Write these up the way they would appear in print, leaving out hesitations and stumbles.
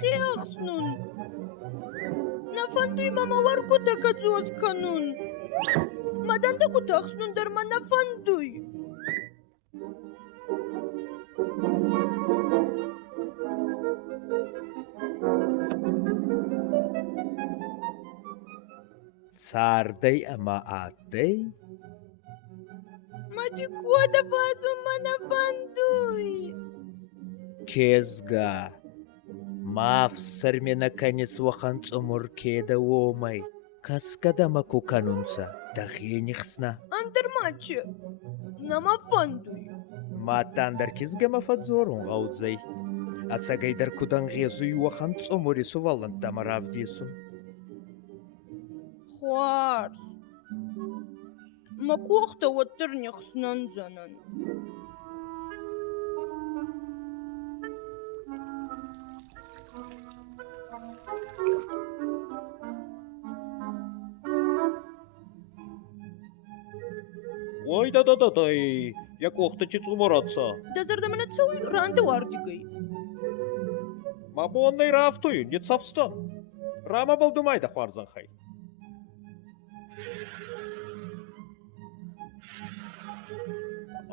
خياخسنون نفندوی ماما ورکو تکتزوز کنون مدن دکو تخسنون در ما نفندوی چاردەی ئەمە ئاتەی ماجی کوا دەفازم ما نەفەندووی کێزگا ماف سەرمێنەکەنیس وەخەن عمر کێدەوۆمەی کەسکە دەمەک و کەنونچە دەخێنی خسنە ئەندەر ماچێ نەمەفەندووی ماتان دەرکیزگەمەفەت زۆڕون غەوزەی ئەچەگەی دەرکودەن غێزووی وەخەن عمری سوڤەڵند دەمەڕاودیسون خوارس ما کوختەوە ترنی خسنەن زەنن وای دەدەدەدەی یەک وەختێکی چوومەڕەتسە دەزەردە منە چەوی ڕاندە واردیگەی ما بۆ نەیڕافتووی نیت سەفستن ڕامە بەڵدومای دەخوارزن خەی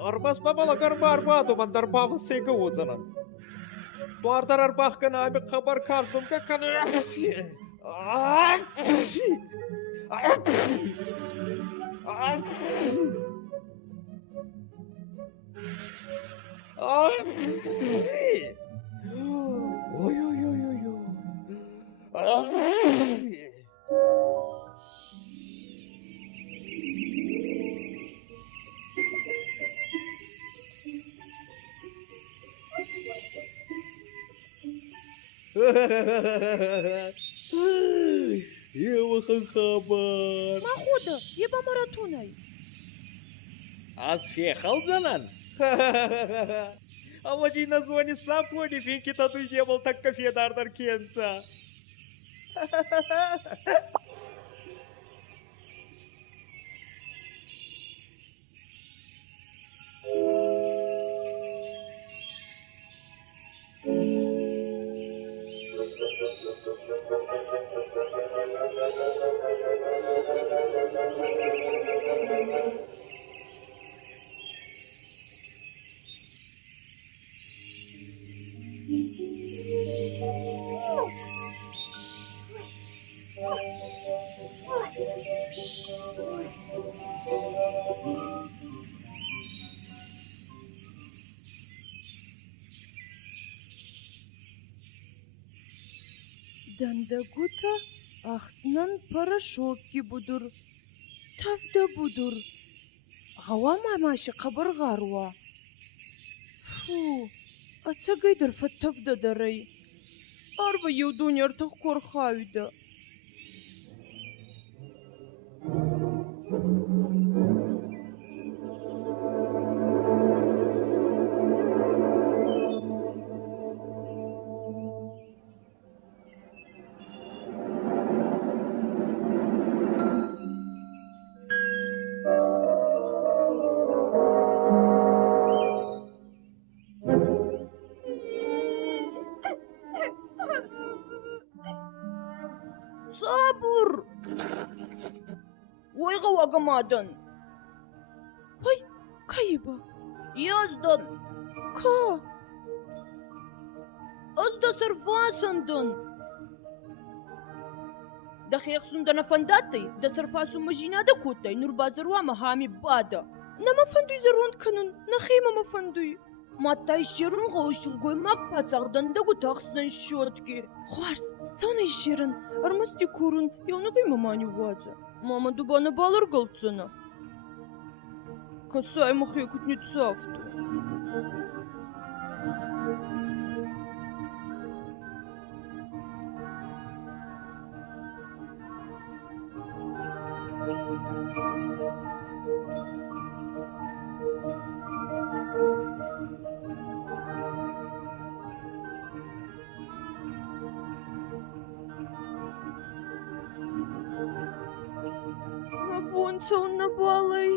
ئەربەس بە بەڵەگەر بارباد و من دەرباوە سێگە وزنن دواردەر ئەرباخکە نامی خەبەر کاردمکە کەنێ ئێوەخەن خەبەر ماخۆدە یە بە مەرەتۆنای ئاز فێخەڵ زەنن ئەوەجی نەزوانی ساپۆنی فینکی تەتوی جێبڵ تەککە فێدار دەرکێنچە دەندەگوتە ئەخسنەن پەرەشۆکی بودور تەفدە بودور غەوا ماماشی قەبەر غاڕوە ئەچەگەی دەرفەت تەفدە دەرەی ئار بە یەودۆنیەرتە کۆرخاویدە سابور وای غەواگەمادن هەی کەیبە یازدن کە ئەس دەسەرفاسندن دەخێخسون دەنەفەنداتەی دەسەرفاسو مەژینادە کۆتای نوربازەروامە هامی بادە نەمەفەندوی زەڕۆند کەنون نەخێمەمەفەندوی ماتای شێرن غەوشڵگۆی مە پەچەغدەندەگو تەخستن شۆتکێ خوارس چاونەی شێرن ئەرمەستی کوورن یاونەکەی مەمانی واجە مامە دووبانە باڵەر گەڵچنە کەسای مەخێکوتنی چافتە چەون نەباڵی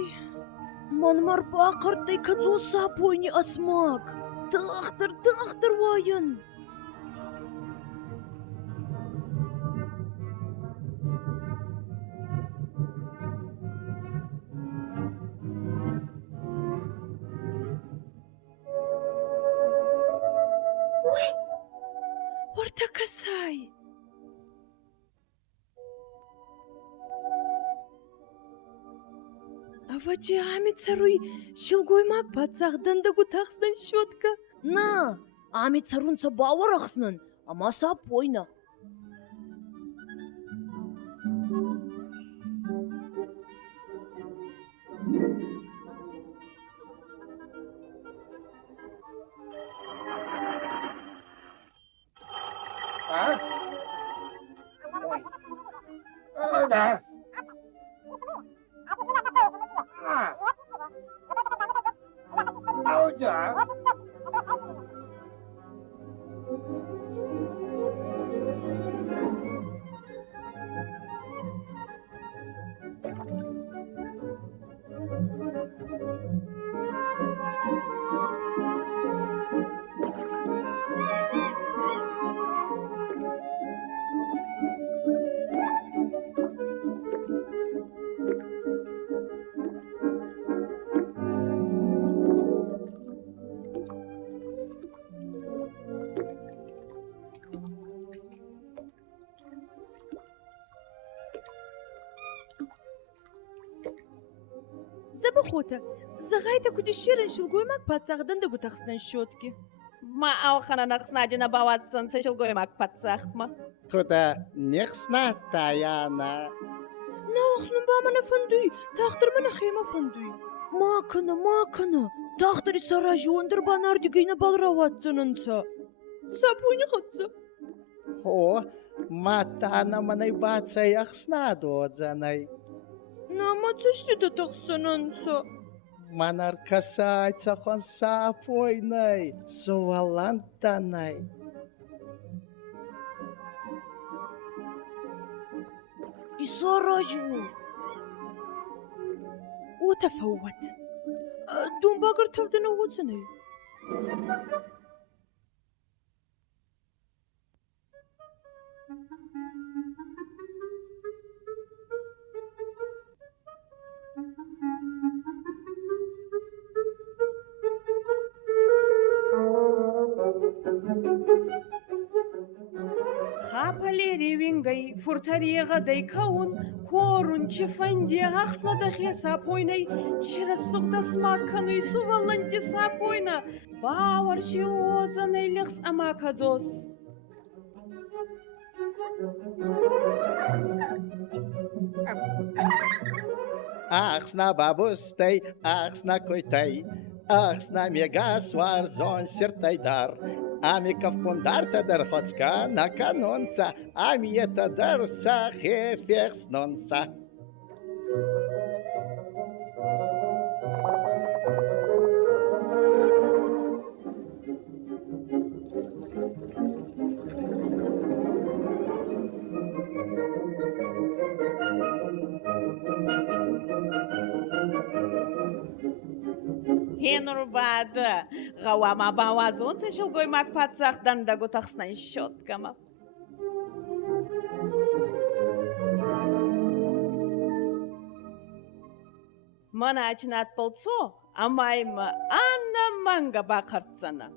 منمەڕ باقڕدەی کە جۆ ساپۆینی ئەسماک داختر واین تەکەسای ئەوە جێ ئامی چەڕووی شیلگۆی ماک پادزاغ دەندەگ و تەخستن شۆتکە نا ئامی چەڕونچە باوەڕەخسنن ئەما ساپۆینە جە بخۆتە زەغایتە کوتی شێرن شیلگۆی ماک پادزاغ دەندەگ و تەخستن شۆتکی ما ئەوخەنە نەخسناجنە باوات سنسە شڵگۆی ماک پەتسەختمە کوتە نێخسنا تایانە ناوەخسنم با منە فەندووی تاختر منە خێمە فەندووی ماکەنە تاختری سەراژیوەندر با ناردیگەینە باڵڕاواتزننچە ساپۆینی خەتچە هۆ ماتانە منەی باچە یەخسنا دۆجەنەی نامە چشتی دەتەخسننچە منەر کەسای چەخۆن ساپۆینەی سووەڵەندەنەی ئیسۆڕاژوو وتەفەوت دومباگەر تەودنە وچنەی خاپە لێری وینگەی فورتەریێغە دەیکەون کۆڕون چی فەندێ هەخسنە دەخێ ساپۆینەی چرە سوختە سماکەنووی سوڤەڵەنجی ساپۆینە باوەرشی وۆزەنەی لەخس ئەماکە دۆس ئاخسنا بابوستەی ئاخسنا کویتەی ئاخسنا مێگا سوار زۆن سرتەی دار ئامی کەفکوندارتە دەرخۆچکە نەکە نۆنچە ئامیەتە دەرسە خێ فێخس نۆنچە هێنڕبادە غەواما باوازۆن چە شڵگۆی ماک پادسەخت دەندەگ و تەخستنەی شۆتکەمە مەناچنات پڵچۆ ئەمایمە ئانە مەنگە با قەرچەنە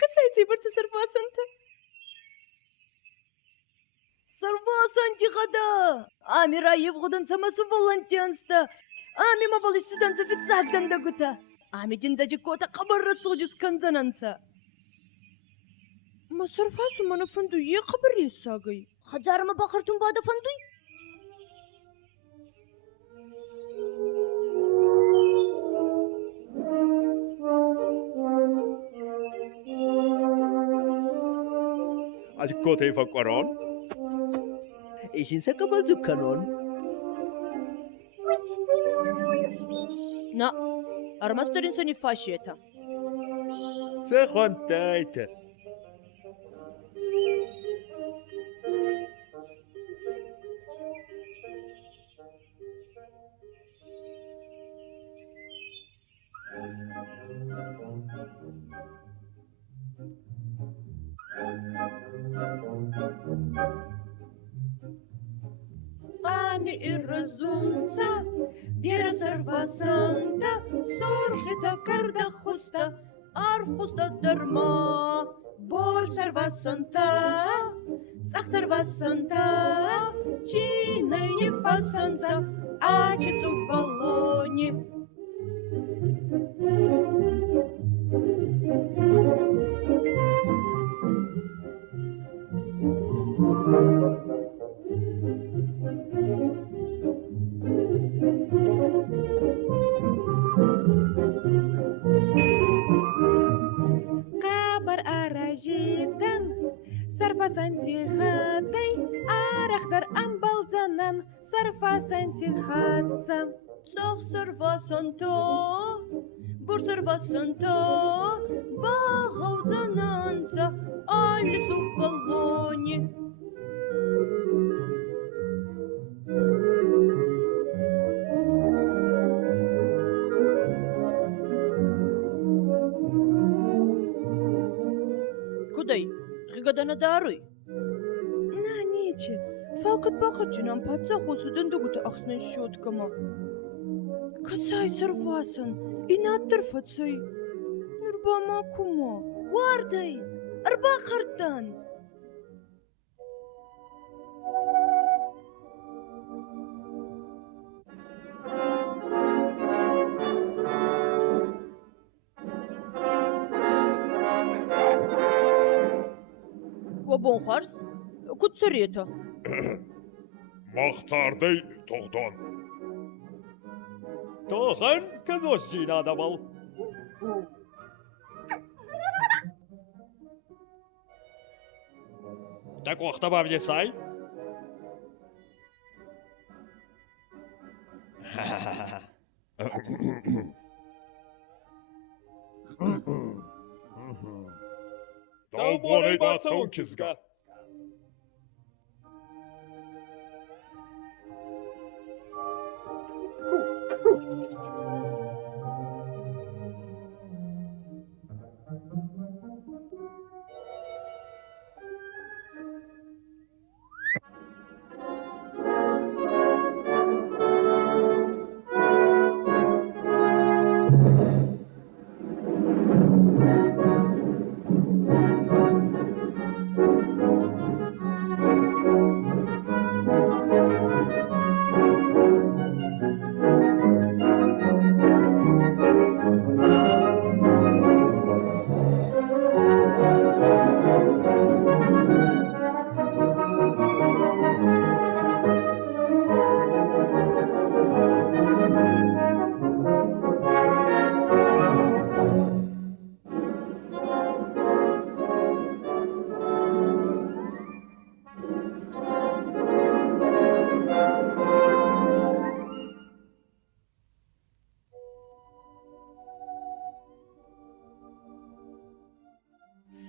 کەسایچی بەرچە سەرفاسنتە سەرفاسەنجی غەدا ئامی ڕایەف غودەنچەمە سوڤەڵەنجیانستە ئامی مەبەڵی سودەنچە فیتزاک دەندەگوتە ئامی جندەجی کۆتە قەبەر ڕسۆجی سکەنجەنەنچە مە سەرفاسو منە فەندووی یە قەبەر ێساگەی خەجارەمە باخەرتون بادە فەندووی Ali kotei fakwaron? ئیشینسەکە بەزوو کەنۆن نا ئەرمەستەرین سەنی فاشێتە چه خوانتایتە Ami ir razunța, biera servasanta, sorheta karda khusta, ar khusta darma, bor servasanta, tzak servasanta, china ye fasanza, ache su valoni. Kabar arajidan, sarfasanti haday, arahdar ambalzanan, sarfasanti hadza. Tzak servasanta, bor servasanta, bahawzananza, alle su valoni. Кудай? Гигадана даруй. На нече. Фалкат бахачинам паца хусудан дугута ахснан щоткама. Касай сарвасан. Инаттыр фацай. Нурбама кума. Вардай. Арба картан. Вабон харс? Кутсарета. Мақтардай тоғдан. Тоған кызош жинада бол. Так уақта бавде сай? Дау борей баца он кизга.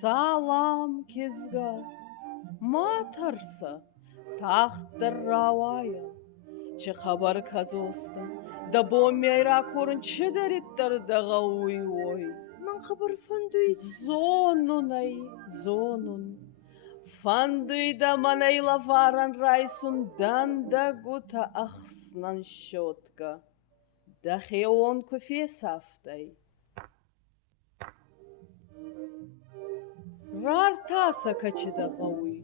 Салам кезга, матарса, тахтар равая, че хабар казоста, да бомейра корн че дариттар дага уй. Ман хабар фандуй. Зонун. Фандуй да манайла варан райсун данда гута ахснан щетка, да хеон кофе сафтай. Рар таса качеда гауи.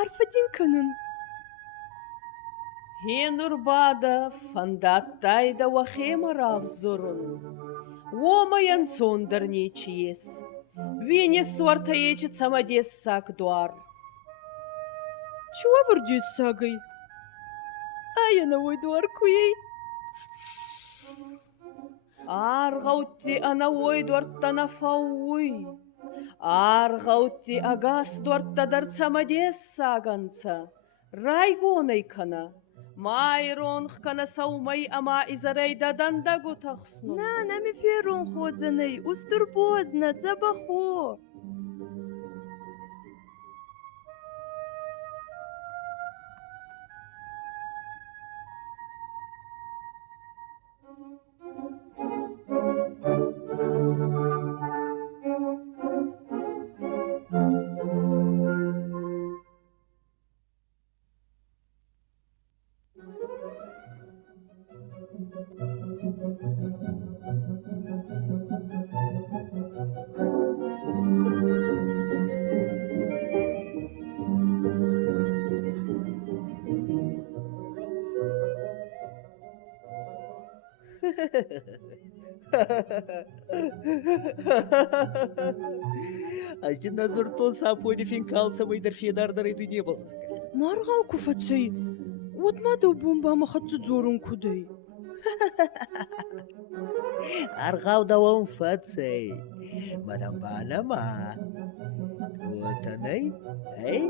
Арфадин канун. Хенурбада фандаттайда вахема равзорун. Омаян цондер нечиес. Венес суартаечит самодес сакдуар. Чего вардюс сагай? А я на вой дуар куей. Арғаутти анауой дуарттана фауй. Арғаутти агас дуарттадар цамадес саганца. Райгонай кана. Майрон хкана саумай ама изарей даданда гутахсну. نامي فيرون خوزني أستربوزنا تبخو. Ajin nazurton saponi fin kalsa mai dar fiedar dar edu nie bolsa. مرغاو كفتشي ود ما دو بومبا ما خدت زورون كودي. Argau dawon fatsai. Manam bana ma. Watanai, hey?